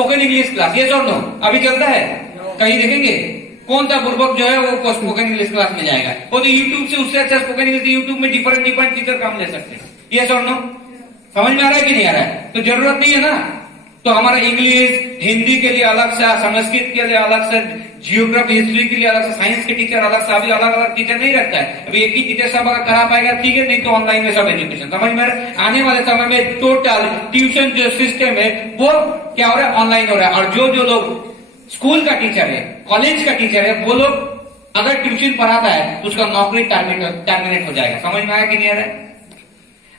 Spoken English class, ये और no अभी चलता है? कहीं देखेंगे? कौन सा बुर्बक जो है वो स्पोकन इंग्लिश क्लास में जाएगा? वो तो यूट्यूब से, उससे अच्छा स्पोकन इंग्लिश यूट्यूब में डिफरेंट टीचर काम ले सकते हैं। ये और नो समझ में आ रहा है कि नहीं आ रहा है? तो जरूरत नहीं है ना। तो हमारा इंग्लिश, हिंदी के लिए अलग से, संस्कृत के लिए अलग से, जियोग्राफी हिस्ट्री के लिए अलग से, साइंस के टीचर अलग से, अभी अलग अलग टीचर नहीं रखता है। अभी एक ही टीचर सब अगर करा पाएगा ठीक है, नहीं तो ऑनलाइन में सब एजुकेशन। समझ में आने वाले समय में टोटल ट्यूशन जो सिस्टम है वो क्या हो रहा है? ऑनलाइन हो रहा है। और जो लोग स्कूल का टीचर है, कॉलेज का टीचर है, वो लोग अगर ट्यूशन पढ़ाता है तो उसका नौकरी टर्मिनेट हो जाएगा। समझ में आया कि नहीं आ रहा है?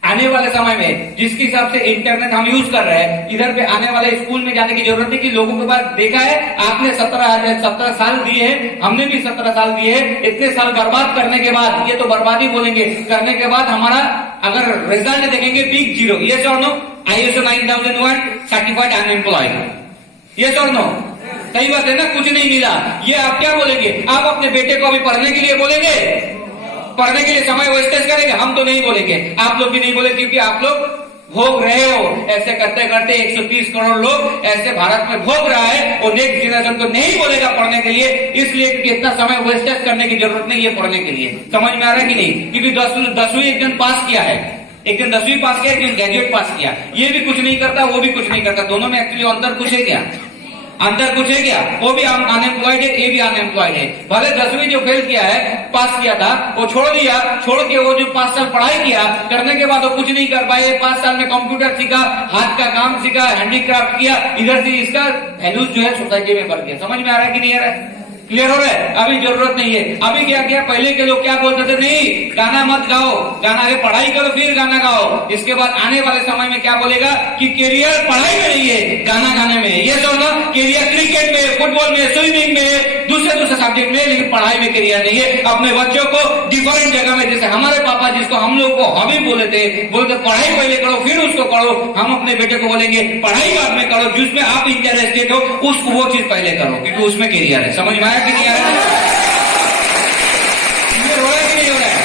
आने वाले समय में जिसके हिसाब से इंटरनेट हम यूज कर रहे हैं, इधर पे आने वाले स्कूल में जाने की जरूरत नहीं। कि लोगों के पास देखा है आपने 17 साल दिए हैं, हमने भी 17 साल दिए हैं, इतने साल बर्बाद करने के बाद, ये तो बर्बादी बोलेंगे, करने के बाद हमारा अगर रिजल्ट देखेंगे बिग जीरो। ये और नो, ISO 9001 सर्टिफाइड अनएम्प्लॉयड। ये और नो, सही बात है ना? कुछ नहीं मिला। ये आप क्या बोलेंगे? आप अपने बेटे को अभी पढ़ने के लिए बोलेंगे? पढ़ने के लिए समय वेस्टेज करेंगे? हम तो नहीं बोलेंगे, आप लोग भी नहीं बोले, क्योंकि आप लोग भोग रहे हो। ऐसे करते करते 130 करोड़ लोग ऐसे भारत में भोग रहा है, और नेक्स्ट जनरेशन को नहीं बोलेगा पढ़ने के लिए, इसलिए क्योंकि इतना समय वेस्टेज करने की जरूरत नहीं है पढ़ने के लिए। समझ में आ रहा है कि नहीं? क्योंकि 10वीं एक जन पास किया है, एक दिन 10वीं पास किया, एक दिन ग्रेजुएट पास किया, ये भी कुछ नहीं करता, वो भी कुछ नहीं करता। दोनों में एक्चुअली अंतर कुछ है क्या? अंतर कुछ है क्या? वो भी अनएम्प्लॉयड है, ये भी अनएम्प्लॉयड है। भले 10वीं जो फेल किया है, पास किया था, वो छोड़ दिया, छोड़ के वो जो 5 साल पढ़ाई किया, करने के बाद वो कुछ नहीं कर पाए। 5 साल में कंप्यूटर सीखा, हाथ का काम सीखा, हैंडीक्राफ्ट किया, इधर से इसका वैल्यूज जो है सोसाइटी में बढ़ गया। समझ में आ रहा है कि नहीं आ रहा है? क्लियर हो रहा है? अभी जरूरत नहीं है। अभी क्या किया, पहले के लोग क्या बोलते थे? नहीं, गाना मत गाओ, गाना आगे पढ़ाई करो फिर गाना गाओ। इसके बाद आने वाले समय में क्या बोलेगा कि कैरियर पढ़ाई में नहीं है, गाना गाने में। ये तो ना, कैरियर क्रिकेट में, फुटबॉल में, स्विमिंग में, दूसरे सब्जेक्ट में, लेकिन पढ़ाई में कैरियर नहीं है। अपने बच्चों को डिफरेंट जगह में, जैसे हमारे पापा जिसको हम लोग को हॉबी बोलते पढ़ाई पहले करो फिर उसको करो, हम अपने बेटे को बोलेंगे पढ़ाई बाद में करो, जिसमें आप इंटरेस्टेड हो उसको वो चीज पहले करो, क्योंकि उसमें कैरियर है। समझ में आया कि नहीं आया? हो रहा है कि नहीं हो रहा है?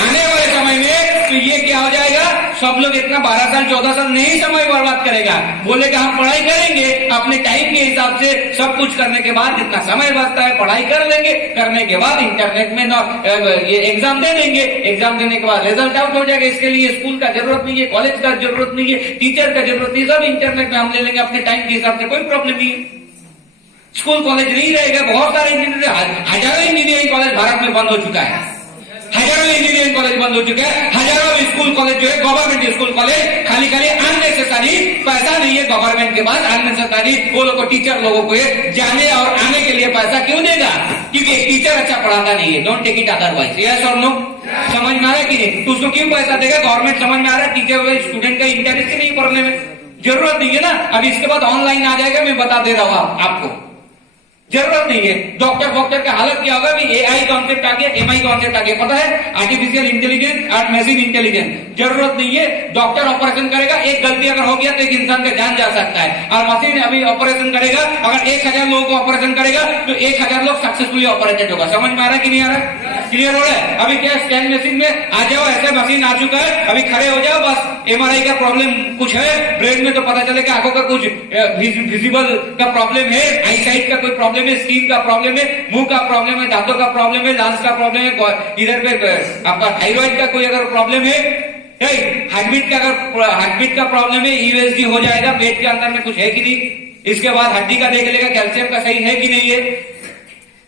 आने वाले समय में तो ये क्या हो जाएगा, सब लोग इतना 12 साल 14 साल नहीं समय बर्बाद करेगा, बोलेगा हम पढ़ाई करेंगे अपने टाइम के हिसाब से। सब कुछ करने के बाद जितना समय बचता है पढ़ाई कर लेंगे, करने के बाद इंटरनेट में ये एग्जाम दे देंगे, एग्जाम देने के बाद रिजल्ट आउट हो जाएगा। इसके लिए स्कूल का जरूरत नहीं है, कॉलेज का जरूरत नहीं है, टीचर का जरूरत नहीं, सब इंटरनेट में हम ले लेंगे अपने टाइम के हिसाब से, कोई प्रॉब्लम नहीं है। स्कूल कॉलेज नहीं रहेगा, बहुत सारे हजारों इंजीनियरिंग कॉलेज भारत में बंद हो चुका है, हजारों इंजीनियरिंग कॉलेज बंद हो चुका है, हजारों स्कूल कॉलेज जो है गवर्नमेंट स्कूल कॉलेज खाली अननेसेसरी, पैसा नहीं है गवर्नमेंट के पास, अननेसेसरी वो लोग को, टीचर लोगों को जाने और आने के लिए पैसा क्यों देगा? क्योंकि एक टीचर अच्छा पढ़ाता नहीं है, don't take it otherwise. Yes और नो? समझ में आ रहा है कि नहीं? तो उसको क्यों पैसा देगा गवर्नमेंट? समझ में आ रहा है? टीचर स्टूडेंट का इंटरेस्ट नहीं पढ़ने में, जरूरत नहीं है ना। अभी इसके बाद ऑनलाइन आ जाएगा, मैं बता दे रहा हूं आपको, जरूरत नहीं है। डॉक्टर का हालत क्या होगा? AI कॉन्सेप्ट आ गया, MI कॉन्सेप्ट आ गया, पता है? आर्टिफिशियल इंटेलिजेंस और मशीन इंटेलिजेंस। जरूरत नहीं है, डॉक्टर ऑपरेशन करेगा, एक गलती अगर हो गया तो एक इंसान का जान जा सकता है। और मशीन अभी ऑपरेशन करेगा, अगर 1000 लोगों को ऑपरेशन करेगा तो 1000 लोग सक्सेसफुली ऑपरेटेड होगा। समझ में आ रहा है कि नहीं आ रहा है? क्लियर हो रहा है? अभी क्या स्कैन मशीन में आ जाओ, ऐसे मशीन आ चुका है, अभी खड़े हो जाओ, बस MRI का प्रॉब्लम कुछ है ब्रेन में तो पता चलेगा, आंखों का कुछ विजिबल का प्रॉब्लम है, आई साइट का कोई प्रॉब्लम है, स्किन का प्रॉब्लम है, मुंह का प्रॉब्लम है, दांतों का प्रॉब्लम है, लंग्स का प्रॉब्लम है, इधर पे आपका थायराइड का कोई अगर प्रॉब्लम है, हार्टबीट का प्रॉब्लम है, USG हो जाएगा, पेट के अंदर में कुछ है कि नहीं। इसके बाद हड्डी का देख लेगा, कैल्शियम का सही है कि नहीं है,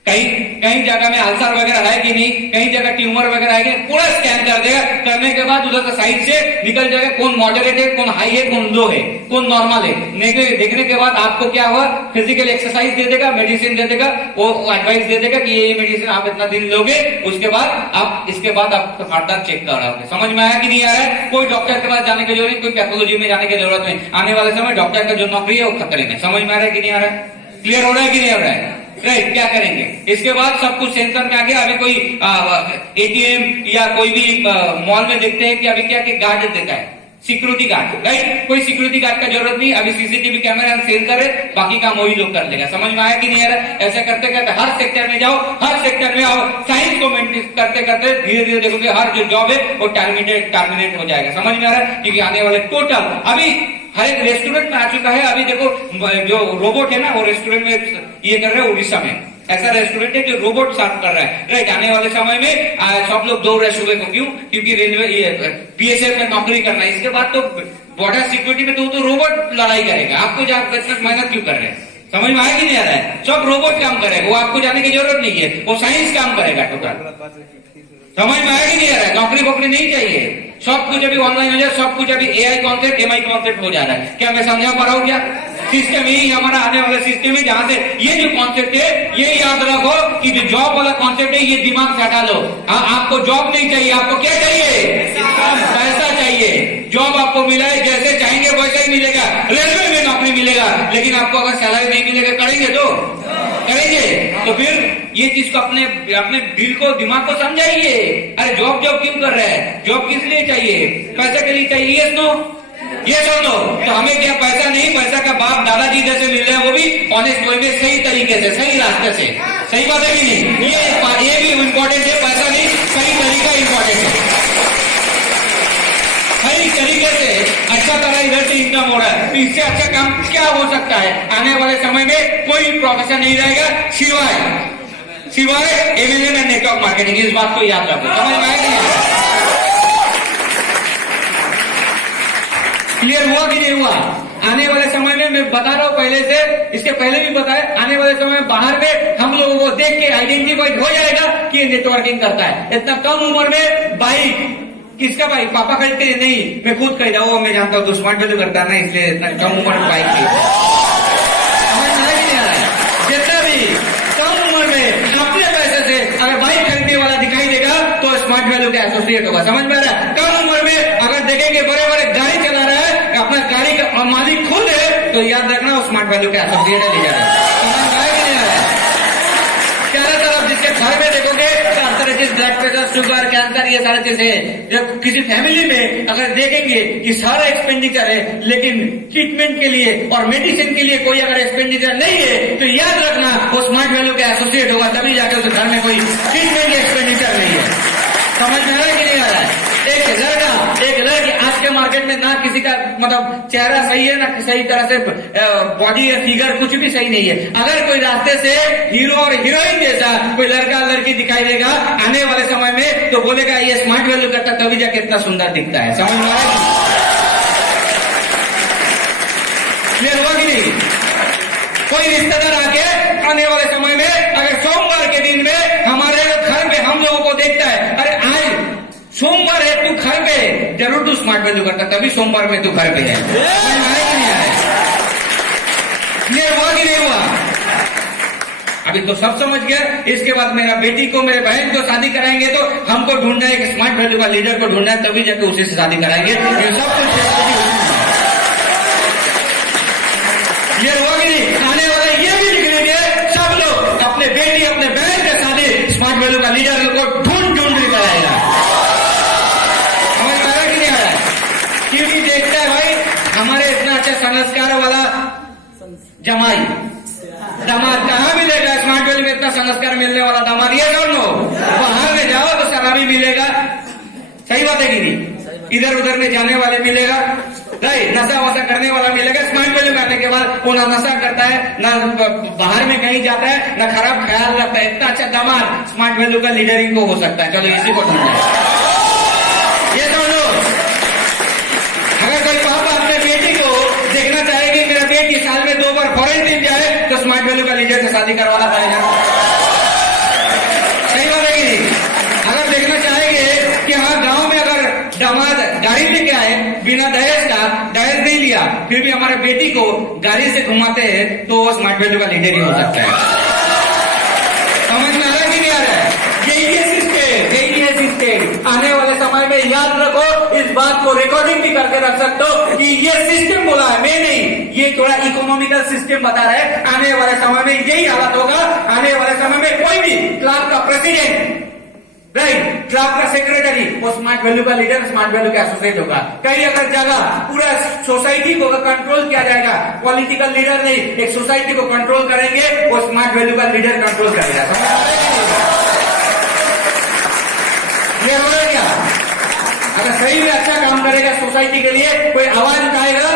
कहीं जगह में अल्सर वगैरह है कि नहीं, कहीं जगह ट्यूमर वगैरह है कि, पूरा स्कैन कर देगा। करने के बाद उधर से साइड से निकल जाएगा कौन मॉडरेट है, कौन हाई है, कौन लो है, कौन नॉर्मल है। देखने के बाद आपको क्या हुआ, फिजिकल एक्सरसाइज दे देगा, मेडिसिन दे देगा, वो एडवाइस दे देगा कि ये मेडिसिन आप इतना दिन लोगे, उसके बाद आप इसके बाद आप फर्दर चेक कराओगे। समझ में आया कि नहीं आ रहा है? कोई डॉक्टर के पास जाने की जरूरत नहीं, कोई पैथोलॉजी में जाने की जरूरत नहीं। आने वाले समय डॉक्टर का जो नौकरी है वो खतरे में। समझ में आ रहा है कि नहीं आ रहा है? क्लियर हो रहा है कि नहीं हो रहा है? राइट, क्या करेंगे इसके बाद? सब कुछ सेंसर में आ गया। अभी कोई ATM या कोई भी मॉल में देखते हैं कि अभी क्या गार्ड देता है, सिक्योरिटी गार्ड, राइट? कोई सिक्योरिटी गार्ड का जरूरत नहीं, अभी सीसीटीवी कैमरा सेल कर रहे, बाकी काम वही लोग कर लेगा। समझ में आया कि नहीं आ रहा? ऐसा करते करते हर सेक्टर में जाओ, हर सेक्टर में आओ, साइंस को मेंटेन करते करते धीरे धीरे देखोगे हर जो जॉब है वो टर्मिनेट हो जाएगा। समझ में आ रहा है? क्योंकि आने वाले टोटल अभी हर एक रेस्टोरेंट में आ चुका है। अभी देखो जो रोबोट है ना, वो रेस्टोरेंट में ये कर रहे हैं, उड़ीसा में ऐसा रेस्टोरेंट है जो रोबोट साफ कर रहा है, राइट? आने वाले समय में सब लोग दौड़ रहे सुबह को, क्यों? क्योंकि रेलवे पीएसएफ में नौकरी करना है, इसके बाद तो बॉर्डर सिक्योरिटी में तो रोबोट लड़ाई करेगा। आपको जहाँ मेहनत क्यों कर रहे हैं? समझ में आया कि नहीं आ रहा है? सब रोबोट काम करेगा, वो आपको जाने की जरूरत नहीं है, वो साइंस काम करेगा टोटल। समझ में आया कि नहीं आ रहा है? नौकरी वोकरी नहीं चाहिए, सब कुछ अभी ऑनलाइन हो जाए, सब कुछ अभी एआई कॉन्सेप्ट एमआई कॉन्सेप्ट हो जा रहा है। क्या मैं समझा पा रहा हूँ? क्या सिस्टम यही हमारा आने वाला सिस्टम है, जहां से ये जो कॉन्सेप्ट है ये याद रखो कि जो जॉब वाला कॉन्सेप्ट है ये दिमाग से हटा लो। आपको जॉब नहीं चाहिए, आपको क्या चाहिए? पैसा चाहिए। जॉब आपको मिला है, जैसे चाहेंगे वैसा ही मिलेगा, रेलवे में नौकरी मिलेगा, लेकिन आपको अगर सैलरी नहीं मिलेगा करेंगे तो करेंगे? तो फिर ये चीज को अपने दिल को दिमाग को समझाइए। अरे जॉब क्यों कर रहे हैं? जॉब किस लिए चाहिए? पैसा के लिए चाहिए, यस नो? ये सुनो, तो हमें क्या पैसा नहीं, पैसा का बाप दादाजी जैसे मिल रहे हैं, वो भी ऑनेस्ट वे में, सही तरीके से, सही रास्ते से। सही बात है कि नहीं? ये भी इम्पोर्टेंट है, पैसा नहीं, सही तरीका इम्पोर्टेंट है। सही तरीके से अच्छा तरह इधर से इनकम हो रहा है, तो इससे अच्छा काम क्या हो सकता है? आने वाले समय में कोई प्रोफेशन नहीं रहेगा सिवाय एमएलएम एंड नेटवर्क मार्केटिंग। इस बात को याद रखो। समझ में आया कि नहीं? क्लियर हुआ कि नहीं हुआ? आने वाले समय में मैं बता रहा हूं पहले से, इसके पहले भी बताया, आने वाले समय में बाहर में हम लोगों को देख के आइडेंटिफाइड हो जाएगा कि ये नेटवर्किंग करता है। इतना कम उम्र में बाइक किसका बाइक? पापा खरीदते हैं? नहीं, मैं खुद खरीदा, वो मैं जानता हूँ, स्मार्ट वैल्यू करता है ना, इसलिए इतना कम उम्र में बाइक थी। समझ में नहीं आ रहा है? जितना भी कम उम्र में अपने पैसे से अगर बाइक खरीदने वाला दिखाई देगा तो स्मार्ट वैल्यू का एसोसिएट होगा। समझ में आ रहा है? कम उम्र में अगर देखेंगे बड़े बड़े गाड़ी चला रहा है, अपना गाड़ी का मालिक खुद है, तो याद रखना वो स्मार्ट वैल्यू का एसोसिएट है, ले जा रहा है। समझ में आया कि नहीं आ रहा है? चारों तरफ जिसके घर में देखोगे हर तरह चीज, ब्लड प्रेशर, शुगर, कैंसर, ये सारी चीजें। जब किसी फैमिली में अगर देखेंगे कि सारा एक्सपेंडिचर है, लेकिन ट्रीटमेंट के लिए और मेडिसिन के लिए कोई अगर एक्सपेंडिचर नहीं है, तो याद रखना वो स्मार्ट वैल्यू का एसोसिएट होगा, तभी जाकर उस घर में कोई ट्रीटमेंट एक्सपेंडिचर नहीं है। समझ में आ रहा है कि नहीं आ रहा है? एक लड़की आज के मार्केट में ना किसी का मतलब चेहरा सही है, ना सही तरह से बॉडी या फिगर कुछ भी सही नहीं है। अगर कोई रास्ते से हीरो और हीरोइन जैसा कोई लड़का लड़की दिखाई देगा आने वाले समय में, तो बोलेगा ये स्मार्ट वैल्यू करता, तभी जाके इतना सुंदर दिखता है। समझ में आया? क्लियर हुआ कि नहीं? कोई रिश्तेदार आके आने वाले समय में अगर सोमवार के दिन में हमारे घर पे हम लोगों को देखता है, अरे आज सोमवार है, तू घर पे, जरूर तू स्मार्ट वैल्यू करता, तभी सोमवार में तू घर पे है। आया कि नहीं आया? क्लियर हुआ कि नहीं हुआ? अभी तो सब समझ गया। इसके बाद मेरा बेटी को, मेरे बहन को शादी कराएंगे तो हमको ढूंढना है, एक स्मार्ट वैल्यू का लीडर को ढूंढना है, तभी जाके उसी से शादी कराएंगे। ये सब कुछ क्लियर हुआ कि नहीं? आने वाले ये भी लिख लीजिए, सब लोग अपने बेटी अपने बहन के शादी स्मार्ट वैल्यू का लीडर को ढूंढ कराएगा। समझ पा रहा कि नहीं आ रहा? क्योंकि देखता है भाई हमारे इतना अच्छा संस्कार वाला जमाई दामाद कहाँ मिलेगा? स्मार्ट वैल्यू में इतना संस्कार मिलने वाला दामाद, ये कौन हो? बाहर में जाओ तो शराबी मिलेगा। सही बात है कि नहीं? इधर उधर में जाने वाले मिलेगा, राइट? नशा वशा करने वाला मिलेगा। स्मार्ट वैल्यू करने के बाद वो ना नशा करता है, ना बाहर में कहीं जाता है, ना खराब ख्याल रखता है। इतना अच्छा दामाद स्मार्ट वैल्यू का लीडरिंग को हो सकता है। चलो इसी को ढूंढना है। ये दोनों अगर कोई पापा अपने बेटी को देखना चाहेगी, मेरा बेटी साल में 2 बार फॉरेन ट्रिप जाए, तो स्मार्ट वैल्यू का लीडर से शादी करवाना पड़ेगा। सही बात है कि नहीं? अगर देखना चाहेंगे कि हाँ गांव में अगर दामाद गाड़ी लेके आए बिना दहेज का, दहेज नहीं लिया, फिर भी हमारे बेटी को गाड़ी से घुमाते हैं, तो वो स्मार्ट वैल्यू का लीडर ही हो सकता है। समझ में आ रहा है कि नहीं आ रहा है? यही है सिस्टम। आने वाले समय में याद रखो, इस बात को रिकॉर्डिंग भी करके रख सकते हो कि ये सिस्टम बोला है, मैं नहीं, ये थोड़ा इकोनॉमिकल सिस्टम बता रहा है। आने वाले समय में यही हालत होगा। आने वाले समय में कोई भी क्लास का प्रेसिडेंट राइट। क्लब का सेक्रेटरी वो स्मार्ट वैल्यू का लीडर, स्मार्ट वैल्यू का एसोसिएट होगा। कहीं अगर जगह पूरा सोसाइटी को कंट्रोल किया जाएगा, पॉलिटिकल लीडर नहीं, एक सोसाइटी को कंट्रोल करेंगे, वो स्मार्ट वैल्यू का लीडर कंट्रोल करेगा। ये हो रहा है क्या? अगर सही में अच्छा काम करेगा सोसाइटी के लिए, कोई आवाज उठाएगा,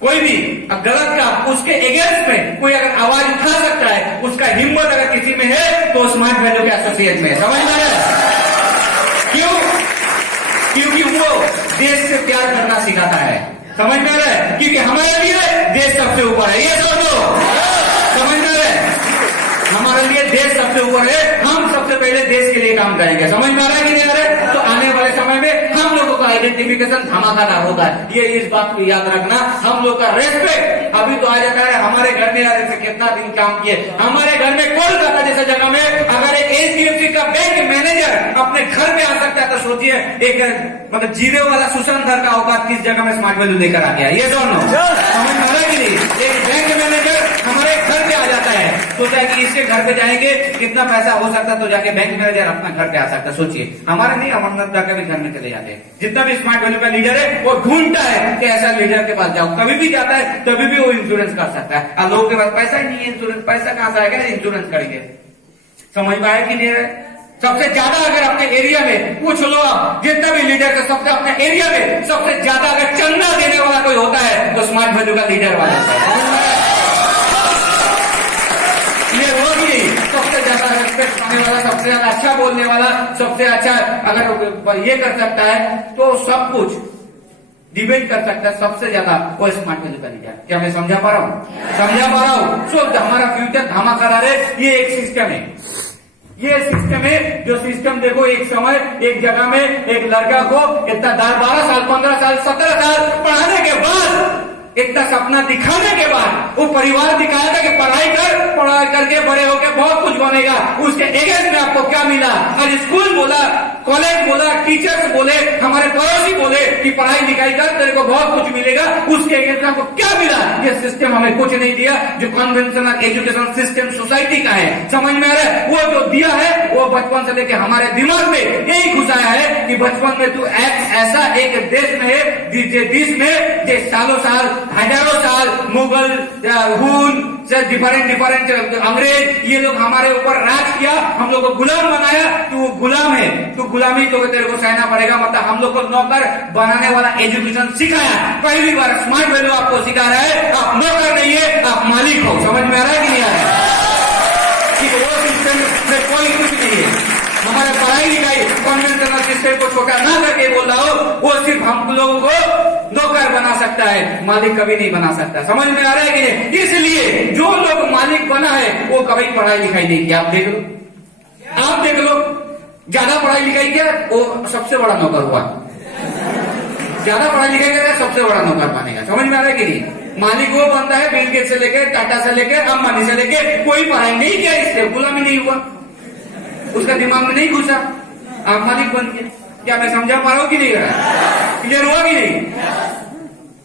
कोई भी गलत काम उसके अगेंस्ट में कोई अगर आवाज उठा सकता है, उसका हिम्मत अगर किसी में है तो स्मार्ट वैल्यू के एसोसिएट में है। समझ में आ रहा है? क्यों? क्योंकि वो देश से प्यार करना सिखाता है। समझ में आ रहा है? क्योंकि हमारे लिए देश सबसे ऊपर है। ये सोचो, समझ में आ रहा है? हमारे लिए देश सबसे ऊपर है, हम सबसे पहले देश के लिए काम करेंगे। समझ में आ रहा है कि नहीं आ रहा है? तो आने वाले समय में हम लोगों का आइडेंटिफिकेशन धमाकेदार होगा। ये इस बात को याद रखना, हम लोग का रेस्पेक्ट अभी तो आ जाता है। हमारे घर में यार ऐसे कितना दिन काम किए, हमारे घर में कोलकाता जैसे जगह में अगर एक HDFC का बैंक मैनेजर अपने घर में आ सकता है, तो सोचिए एक मतलब जीरो वाला सुशांत धर का औकात किस जगह में स्मार्ट वैल्यू लेकर आ गया। ये दोनों समझ में आ रहा है कि नहीं? एक बैंक मैनेजर हमारे घर पे आ जाता है, सोचा है कि इसके घर पे जाएंगे कितना पैसा हो सकता, तो जाके बैंक मैनेजर अपना घर पे आ सकता है। सोचिए, हमारे नहीं, अमरनाथ जाकर भी घर में चले जाते हैं। जितना भी स्मार्ट वैल्यू का लीडर है वो ढूंढता है कि ऐसा लीडर के पास जाओ, कभी भी जाता है तभी भी वो इंश्योरेंस कर सकता है। और लोगों के पास पैसा ही नहीं है, इंश्योरेंस पैसा कहां से आएगा, इंश्योरेंस करेंगे। समझ में आया कि नहीं है? सबसे ज्यादा अगर अपने एरिया में पूछ लो आप, जितना भी लीडर का सबसे अपने एरिया में सबसे ज्यादा अगर चंदा देने वाला कोई होता है तो स्मार्ट वैल्यू का लीडर वाला है। ये वो भी सबसे ज्यादा रेस्पेक्ट पाने वाला, सबसे ज्यादा अच्छा बोलने वाला, सबसे अच्छा अगर ये कर सकता है तो सब कुछ डिबेट कर सकता है, सबसे ज्यादा वो स्मार्ट वैल्यू का लीडर। क्या मैं समझा पा रहा हूँ? समझा पा रहा हूँ? सो हमारा फ्यूचर धमाकेदार है। ये एक सिस्टम है, ये सिस्टम है जो सिस्टम देखो, एक समय एक जगह में एक लड़का को इतना 12 साल 15 साल 17 साल पढ़ाने के बाद, इतना सपना दिखाने के बाद वो परिवार दिखाया था कि पढ़ाई करके बड़े होकर बहुत कुछ बनेगा। उसके एगेंस्ट में आपको क्या मिला? और स्कूल बोला, कॉलेज बोला, टीचर्स बोले, हमारे पड़ोसी बोले कि पढ़ाई लिखाई कर, तेरे को बहुत कुछ मिलेगा। उसके एगेंस्ट में आपको क्या मिला? ये सिस्टम हमें कुछ नहीं दिया, जो कन्वेंशनल एजुकेशन सिस्टम सोसाइटी का है। समझ में आ रहा है? वो जो दिया है वो बचपन से लेकर हमारे दिमाग में यही घुसाया है कि बचपन में तू ऐसा एक देश में है, देश में जो सालों साल हजारों साल मुगल, हुन से डिफरेंट अंग्रेज, ये लोग हमारे ऊपर राज किया, हम लोग को गुलाम बनाया। तू गुलाम है, तू गुलामी तो तेरे को सहना पड़ेगा। मतलब हम लोग को नौकर बनाने वाला एजुकेशन सिखाया। पहली बार स्मार्ट वैल्यू आपको सिखा रहा है, आप नौकर नहीं है, आप मालिक हो। समझ में आ रहा है कि नहीं आ रहा है? वो सिस्टम में कोई कुछ नहीं है। हमारे पढ़ाई लिखाई कन्वेंशनल सिस्टम को छोटा ना करके बोल रहा हो, वो सिर्फ हम लोगों को नौकर बना सकता है, मालिक कभी नहीं बना सकता। समझ में आ रहा है कि नहीं? इसलिए जो लोग मालिक बना है वो कभी पढ़ाई लिखाई नहीं किया। आप देख लो, आप देख लो, ज्यादा पढ़ाई लिखाई किया वो सबसे बड़ा नौकर हुआ। ज्यादा पढ़ाई लिखाई किया सबसे बड़ा नौकर बनेगा। समझ में आ रहा है कि नहीं? मालिक वो बनता है बिल गेट्स से लेकर, टाटा से लेकर, अंबानी से लेकर, कोई पढ़ाई नहीं किया, इससे गुलामी नहीं हुआ, उसका दिमाग में नहीं घुसा, आप मालिक बन गए। क्या मैं समझा पा रहा हूँ कि नहीं रहा? क्लियर हुआ कि नहीं?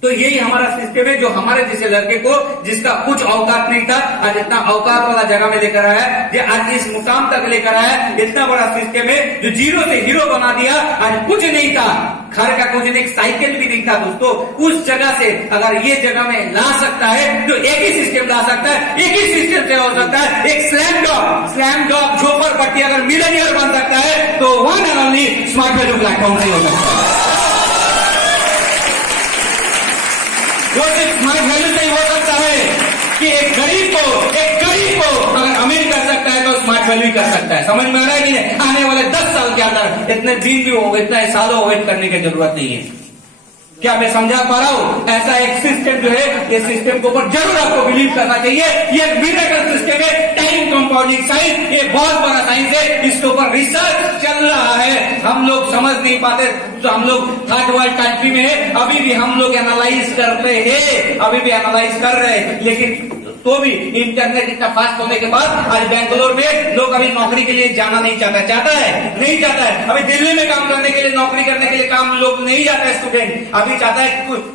तो यही हमारा सिस्टम है जो हमारे जैसे लड़के को, जिसका कुछ औकात नहीं था, आज इतना औकात वाला जगह में लेकर आया, जो आज इस मुकाम तक लेकर आया। इतना बड़ा सिस्टम है जो जीरो से हीरो बना दिया। आज कुछ नहीं था, घर का कुछ नहीं, साइकिल भी नहीं था दोस्तों। उस जगह से अगर ये जगह में ला सकता है तो एक ही सिस्टम ला सकता है, एक ही सिस्टम से हो सकता है। एक स्लैम डॉग झोपड़पट्टी अगर मिलेनियर बन सकता है तो one and only smart value platform नहीं हो सकता। वो सिर्फ स्मार्ट वैल्यू से ही हो सकता है कि एक गरीब को अगर अमीर कर सकता है तो स्मार्ट वैल्यू कर सकता है। समझ में आ रहा है कि नहीं? आने वाले 10 साल के अंदर इतने दिन भी हो, इतने सालों वेट करने की जरूरत नहीं है। क्या मैं समझा पा रहा हूं? ऐसा एक सिस्टम जो है, ये सिस्टम के ऊपर जरूर आपको बिलीव करना चाहिए। ये मिरेकल सिस्टम है, टाइम कंपाउंडिंग साइंस, ये बहुत बड़ा साइंस है। इसके ऊपर रिसर्च चल रहा है, हम लोग समझ नहीं पाते। तो हम लोग थर्ड वर्ल्ड कंट्री में है, अभी भी हम लोग एनालाइज करते हैं, अभी भी एनालाइज कर रहे हैं। लेकिन तो भी इंटरनेट इतना फास्ट होने के बाद आज बेंगलोर में लोग अभी नौकरी के लिए जाना नहीं चाहता है, नहीं चाहता है। अभी दिल्ली में काम करने के लिए, नौकरी करने के लिए काम लोग नहीं जाता है। स्टूडेंट अभी चाहता है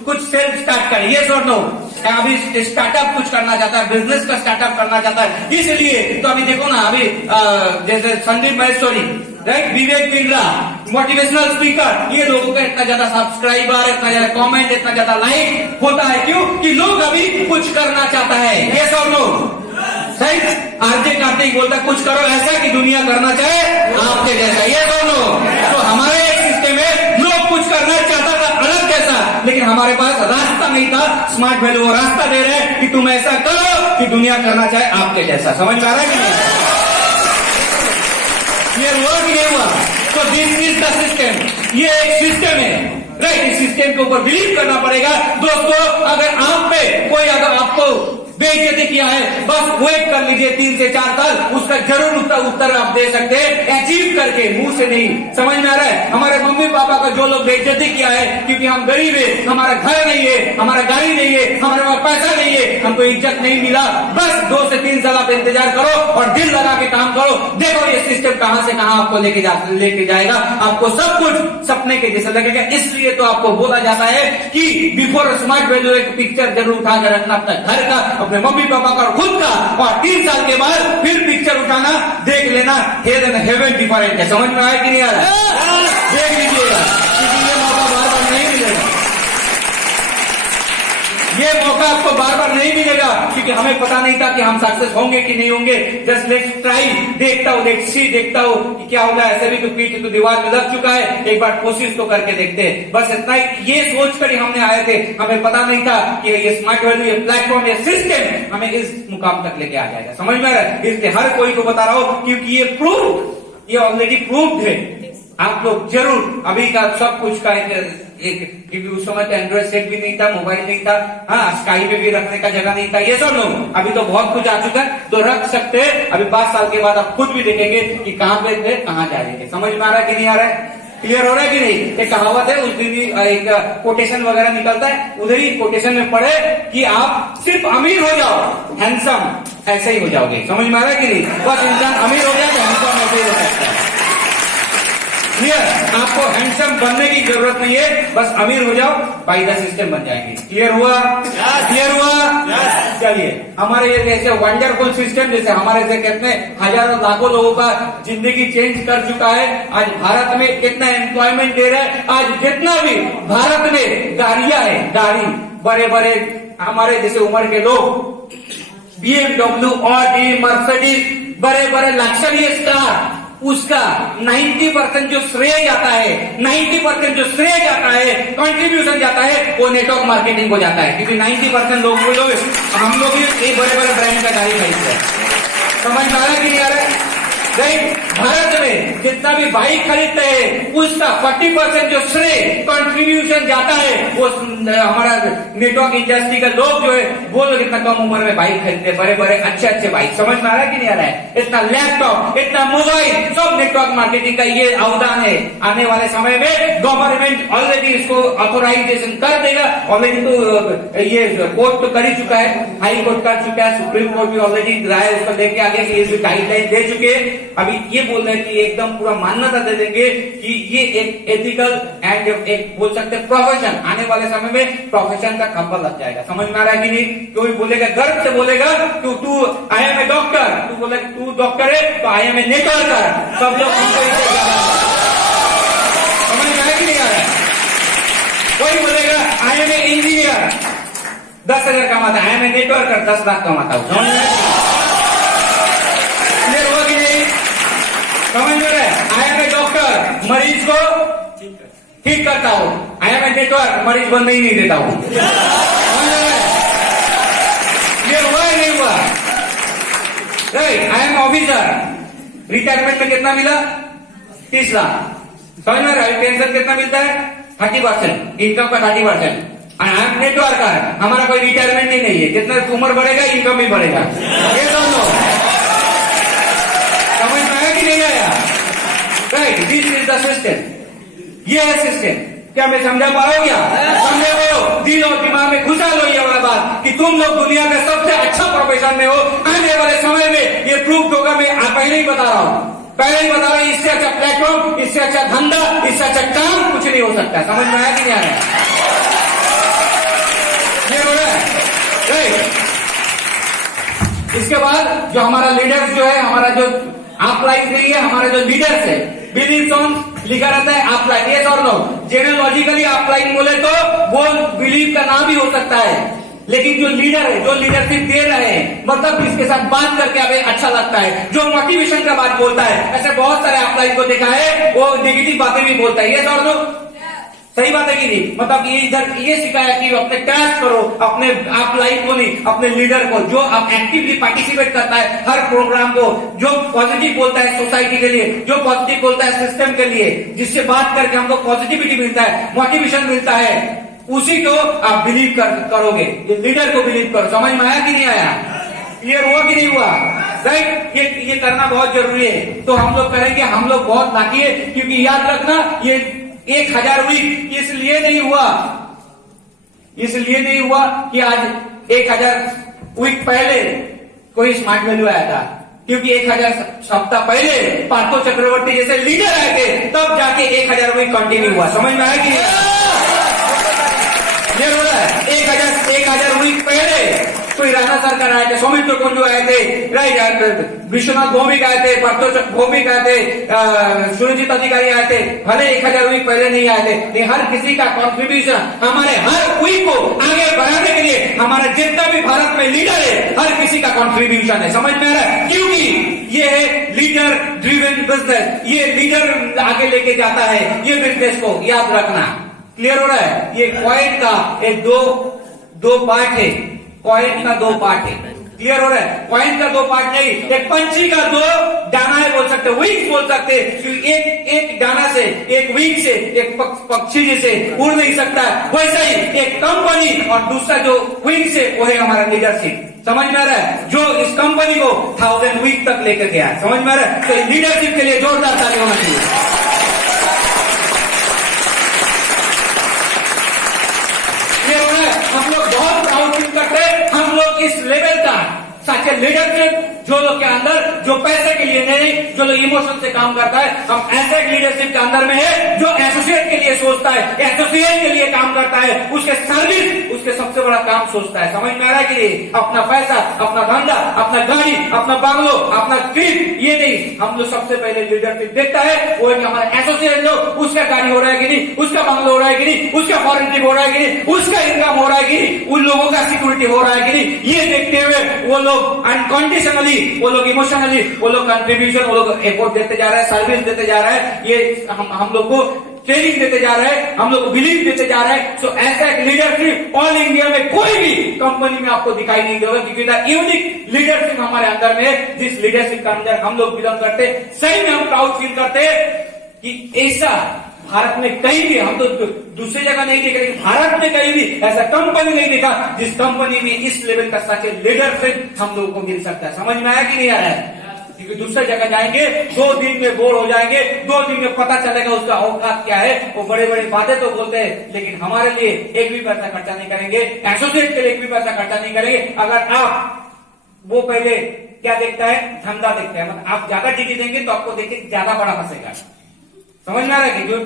कुछ सेल्फ स्टार्ट करे। ये और नो? अभी स्टार्टअप कुछ करना चाहता है, बिजनेस का स्टार्टअप करना चाहता है, इसलिए तो अभी देखो ना, अभी जैसे Sandeep Maheshwari, right, Vivek Bindra, motivational speaker, ये लोगों का इतना ज्यादा सब्सक्राइबर, इतना ज्यादा कमेंट, इतना ज्यादा लाइक होता है, क्यों? कि लोग अभी कुछ करना चाहता है। यस और नो? राइट, आरजे कार्तिक बोलता है कुछ करो ऐसा कि दुनिया करना चाहे आपके जैसा। ये दोनों तो हमारे एक सिस्टम में लोग कुछ करना चाहता था, अलग कैसा, लेकिन हमारे पास रास्ता नहीं था। स्मार्ट वैल्यू वो रास्ता दे रहे हैं कि तुम ऐसा करो कि दुनिया करना चाहे आपके जैसा। समझ में आ रहा है कि नहीं? ये हुआ कि नहीं हुआ? तो दिस इज द सिस्टम, ये एक सिस्टम है, राइट। इस सिस्टम के ऊपर बिलीव करना पड़ेगा। दोस्तों, अगर आप पे कोई अगर आपको बेइज्जती किया है, बस वेट कर लीजिए 3 से 4 साल, उसका जरूर उत्तर आप दे सकते हैं, अचीव करके, मुंह से नहीं। समझ में आ रहा है? हमारे मम्मी पापा का जो लोग बेइज्जती किया है क्योंकि हम गरीब है, हमारा घर नहीं है, हमारा गाड़ी नहीं है, हमारे पास पैसा नहीं है, हमको इज्जत नहीं मिला, बस 2 से 3 साल आप इंतजार करो और दिल लगा के काम करो। देखो ये सिस्टम कहां से कहां आपको लेके जाएगा। आपको सब कुछ सपने के जैसा लगेगा। इसलिए तो आपको बोला जाता है कि बिफोर स्मार्ट वैल्यू एक पिक्चर जरूर उठा कर रखना, अपना घर का, अपने मम्मी पापा का, खुद का, और 3 साल के बाद फिर पिक्चर उठाना, देख लेना हेल एंड हेवन डिफरेंट है। समझ में आया कि नहीं आ रहा? देख लीजिएगा, क्योंकि ये मौका बार बार नहीं मिलेगा। ये मौका आपको बार बार नहीं मिलेगा, क्योंकि हमें पता नहीं था कि हम सक्सेस होंगे कि नहीं होंगे। जस्ट लेट्स ट्राई, देखता हूँ, देखता हूँ कि क्या होगा। ऐसे भी तो पीठ तो दीवार में लग चुका है, एक बार कोशिश तो करके देखते हैं। बस इतना ही, ये सोच कर ही हमने आए थे। हमें पता नहीं था कि ये स्मार्ट वैल्यू, ये प्लेटफॉर्म, ये सिस्टम हमें इस मुकाम तक लेके आ जाएगा। समझ में आ रहा है? इसलिए हर कोई को बता रहा हूँ, क्योंकि ये प्रूफ, ये ऑलरेडी प्रूव्ड है। आप लोग जरूर, अभी का सब कुछ का एक क्योंकि उस समय तो एंड्रॉइड सेट भी नहीं था, मोबाइल नहीं था, हाँ, स्काई पे भी रखने का जगह नहीं था, ये सब लोग। अभी तो बहुत कुछ आ चुका है, तो रख सकते हैं। अभी 5 साल के बाद आप खुद भी देखेंगे कि कहाँ पे थे, कहाँ जाएंगे। समझ में आ रहा है कि नहीं आ रहा है? क्लियर हो रहा है कि नहीं? एक कहावत है, उस दिन एक कोटेशन वगैरह निकलता है, उधर ही कोटेशन में पढ़े कि आप सिर्फ अमीर हो जाओ, हैंडसम ऐसे ही हो जाओगे। समझ में आ रहा है कि नहीं? बस इंसान अमीर हो जाए तो हैंडसम ऐसे ही हो सकता है। क्लियर? आपको हैंडसम बनने की जरूरत नहीं है, बस अमीर हो जाओ, बाय द सिस्टम बन जाएंगे। क्लियर हुआ? क्लियर हुआ? चलिए, हमारे ये जैसे वंडरफुल सिस्टम, जैसे हमारे से कितने हजारों लाखों लोगों का जिंदगी चेंज कर चुका है। आज भारत में कितना एम्प्लॉयमेंट दे रहा है। आज जितना भी भारत में गाड़ियां है, गाड़ी, बड़े बड़े हमारे जैसे उम्र के लोग, BMW, ऑडी, मर्सिडीज, बड़े बड़े लग्जरी स्टार, उसका 90% जो श्रेय जाता है, 90% जो श्रेय जाता है, कंट्रीब्यूशन जाता है, वो नेटवर्क मार्केटिंग को जाता है। क्योंकि 90% लोग, हम लोग भी बड़े बड़े ब्रांड का गाड़ी खरीदते हैं। समझ में आ रहा है कि नहीं आ रहा है? राइट, भारत में जितना भी बाइक खरीदते हैं, उसका 40% जो श्रेय कंट्रीब्यूशन जाता है, वो हमारा नेटवर्क इंडस्ट्री का लोग जो है, वो लोग इतना कम उम्र में बाइक खरीदते हैं, बड़े बड़े अच्छे अच्छे बाइक। समझ में आ रहा है कि नहीं आ रहा है? इतना लैपटॉप, इतना मोबाइल, सब नेटवर्क मार्केटिंग का ये अवदान है। आने वाले समय में गवर्नमेंट ऑलरेडी इसको ऑथोराइजेशन कर देगा। ऑलरेडी तो ये कोर्ट तो कर ही चुका है, हाई कोर्ट कर चुका है, सुप्रीम कोर्ट भी ऑलरेडी राय उसको लेके आ गया कि ये गाइडलाइन दे चुके हैं। अभी ये बोल रहे हैं कि एकदम पूरा मान्यता दे देंगे कि ये एक एथिकल एंड एक बोल सकते हैं प्रोफेशन, आने वाले समय में प्रोफेशन का खंभा लग जाएगा। समझ में आ रहा है कि नहीं? कोई बोलेगा, गर्व से बोलेगा, तू आई एम ए डॉक्टर, तू बोले तू डॉक्टर है तो आई एम ए नेटवर्कर। सब लोग हमको समझ में आया कि नहीं आ रहा है? कोई बोलेगा आई एम ए इंजीनियर, 10,000 कमाता, I am a networker 10 lakh कमाता हूँ। समझ में समझ में रहे? आई एम ए डॉक्टर, मरीज को ठीक करता हूँ। आई एम ए नेटवर्क, मरीज बनने ही नहीं देता हूँ। ये हुआ ही नहीं हुआ? Right, I am officer, retirement में कितना मिला? 30 लाख। समझ में रहे? पेंशन कितना मिलता है? 30%, इनकम का 30%। आई एम नेटवर्कर, हमारा कोई रिटायरमेंट ही नहीं है, जितना उम्र बढ़ेगा इनकम भी बढ़ेगा। ये दोनों समझ में आया कि नहीं आया? Right, this is the system. ये है सिस्टम। क्या मैं समझा पा रहा हूँ? क्या समझे हो? दिल और दिमाग में घुसा लो ये वाला बात कि तुम लोग दुनिया का सबसे अच्छा प्रोफेशन में हो। आने वाले समय में ये प्रूफ होगा। मैं पहले ही बता रहा हूँ, पहले ही बता रहा हूँ, इससे अच्छा प्लेटफॉर्म, इससे अच्छा धंधा, इससे अच्छा काम कुछ नहीं हो सकता। समझ में आया कि नहीं आ रहा है? ये हो रहा है? राइट। इसके बाद जो हमारा लीडर्स जो है, हमारा जो अपलाइन नहीं है, हमारा जो लीडर्स है, बिलीव ऑन लिखा रहता है अपलाइन, यस और नो। जेनोलॉजिकली अपलाइन बोले तो वो बिलीव का नाम भी हो सकता है, लेकिन जो लीडर है, जो लीडरशिप दे रहे हैं, मतलब इसके साथ बात करके हमें अच्छा लगता है, जो मोटिवेशन का बात बोलता है, ऐसे बहुत सारे अपलाइन को देखा है, वो नेगेटिव बातें भी बोलता है, यस और नो। सही बात है कि नहीं? मतलब ये इधर ये सिखाया कि अपने ट्रस्ट करो, अपने आप लाइफ को नहीं, अपने लीडर को, जो आप एक्टिवली पार्टिसिपेट करता है हर प्रोग्राम को, जो पॉजिटिव बोलता है सोसाइटी के लिए, जो पॉजिटिव बोलता है सिस्टम के लिए, जिससे बात करके हमको पॉजिटिविटी मिलता है, मोटिवेशन मिलता है, उसी को आप बिलीव करोगे। ये लीडर को बिलीव करो। समझ में आया कि नहीं आया? क्लियर हुआ कि नहीं हुआ? राइट। ये करना बहुत जरूरी है। तो हम लोग करेंगे, हम लोग बहुत लाकी है, क्योंकि याद रखना ये 1000 वीक इसलिए नहीं हुआ कि आज 1000 वीक पहले कोई स्मार्ट वैल्यू आया था, क्योंकि 1000 सप्ताह पहले पार्थो चक्रवर्ती जैसे लीडर आए थे, तब जाके 1000 वीक कंटिन्यू हुआ। समझ में आया कि क्लियर हो रहा है? 1000 वीक पहले कोई राणा सरकार आए थे, सौमित्र कुंजू आए थे, राइट, विश्वनाथ भौमिक आए थे, पार्थो भौमिक आए थे, सुरजीत अधिकारी आए थे। भले 1000 वीक पहले नहीं आए थे, लेकिन हर किसी का कॉन्ट्रीब्यूशन हमारे हर वीक को आगे बढ़ाने के लिए, हमारा जितना भी भारत में लीडर है, हर किसी का कॉन्ट्रीब्यूशन है। समझ में आ रहा है? क्योंकि ये है लीडर ड्रिवन बिजनेस, ये लीडर आगे लेके जाता है ये बिजनेस को, याद रखना। क्लियर हो रहा है? ये कॉइन का एक दो पार्ट है, कॉइन का 2 पार्ट है। क्लियर हो रहा है? कॉइन का 2 पार्ट नहीं, एक पंछी का 2 दाना है बोल सकते, विंग्स बोल सकते। एक दाना से, एक विंग से, एक पक्षी जैसे उड़ नहीं सकता, वैसा ही एक कंपनी और दूसरा जो विंग से, वो है हमारा लीडरशिप। समझ में आ रहा है? जो इस कंपनी को 1000 वीक तक लेकर गया। समझ में आ रहा है? तो लीडरशिप के लिए जोरदार ताली होना चाहिए। हम लोग बहुत प्राउड फील करते हैं, हम लोग इस लेवल का सच्चे लीडरशिप, जो लोग के अंदर, जो पैसे के लिए नहीं, जो लोग इमोशन से काम करता है, हम ऐसे लीडरशिप के अंदर में है जो एसोसिएट के लिए सोचता है, एसोसिएट के लिए काम करता है, उसके सर्विस, उसके सबसे बड़ा काम सोचता है। समझ में आ रहा है कि नहीं? अपना पैसा, अपना धंधा, अपना गाड़ी, अपना बंगलो, अपना ट्रिप, ये नहीं। हम लोग सबसे पहले लीडरशिप देखता है वो है कि हमारा एसोसिएट लोग, उसका गाड़ी हो रहा है कि नहीं, उसका बंगलो हो रहा है कि नहीं, उसका फॉरेन ट्रिप हो रहा है कि नहीं, उसका इनकम हो रहा है कि नहीं, उन लोगों का सिक्योरिटी हो रहा है कि नहीं, ये देखते हुए वो लोग अनकंडीशनली, वो लोग इमोशनली, वो लोग कंट्रीब्यूशन, वो लोग एफर्ट देते जा रहे हैं, सर्विस देते जा रहे हैं, ये हम लोग को ट्रेनिंग देते जा रहे हैं, हम लोग को बिलीव देते जा रहे हैं। सो ऐसा एक लीडरशिप ऑल इंडिया में कोई भी कंपनी में आपको दिखाई नहीं देगा, क्योंकि यूनिक लीडरशिप हमारे अंदर में है। जिस लीडरशिप के अंदर हम लोग बिलोंग करते हैं, सही में हम प्राउड फील करते हैं कि ऐसा भारत में कहीं भी, हम तो दूसरी जगह नहीं देखे, लेकिन भारत में कहीं भी ऐसा कंपनी नहीं देखा जिस कंपनी में इस लेवल का सच लीडरशिप हम लोगों को मिल सकता है। समझ में आया कि नहीं आ रहा है? क्योंकि दूसरी जगह जाएंगे 2 दिन में बोर हो जाएंगे, 2 दिन में पता चलेगा उसका औकात क्या है। वो बड़े बड़े बातें तो बोलते हैं, लेकिन हमारे लिए एक भी पैसा खर्चा नहीं करेंगे, एसोसिएट के लिए एक भी पैसा खर्चा नहीं करेंगे। अगर आप वो पहले क्या देखता है, धंधा देखता है, मतलब आप ज्यादा डिग्री देंगे तो आपको देखे ज्यादा बड़ा फंसेगा। समझ में आ रहा है कि जो